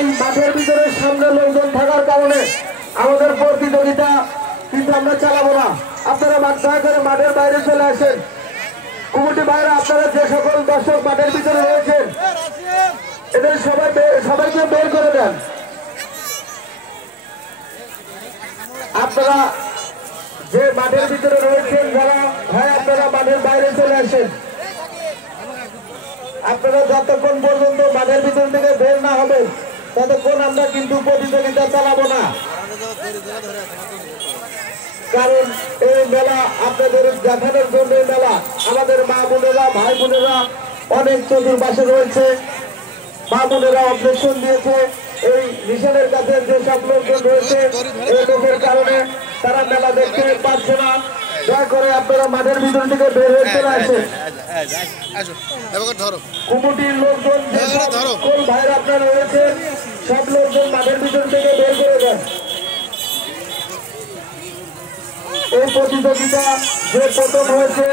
এই মাঠের ভিতরে সামনে লোকজন থাকার কারণে আমাদের প্রতিযোগিতা কিন্তু আমরা চালাবো না। আপনারা দয়া করে মাঠের বাইরে চলে আসেন। কমিটি বাইরে আপনারা যে সকল দর্শক মাঠের ভিতরে রয়েছেন এদের সবাইকে বের করে দেন। আপনারা যে মাঠের ভিতরে রয়েছেন যারা হয় আপনারা মাঠের বাইরে চলে আসেন। আপনারা যতক্ষণ পর্যন্ত মাঠের ভিতর থেকে বের না হবেন ততক্ষণ আমরা কিন্তু প্রতিযোগিতা চালাবো না। কারণ এই মেলা আপনাদের দেখানোর জন্য এই মেলা আমাদের মা বোনেরা ভাই বোনেরা অনেক চতুর্পাশে রয়েছে। মা বোনেরা অবজেকশন দিয়েছে এই মিশনের কাছে যে সব লোকজন রয়েছে এই লোকের কারণে তারা মেলা দেখতে পাচ্ছে না। দয়া করে আপনারা মাঠের ভিতর থেকে বের হয়ে চলে আসেন। কমিটির লোকজন যে সকল ভাইরা আপনারা রয়েছেন সব লোকজন মাঠের ভিতর থেকে বের করে দেন। এই প্রতিযোগিতা যে প্রথম হয়েছে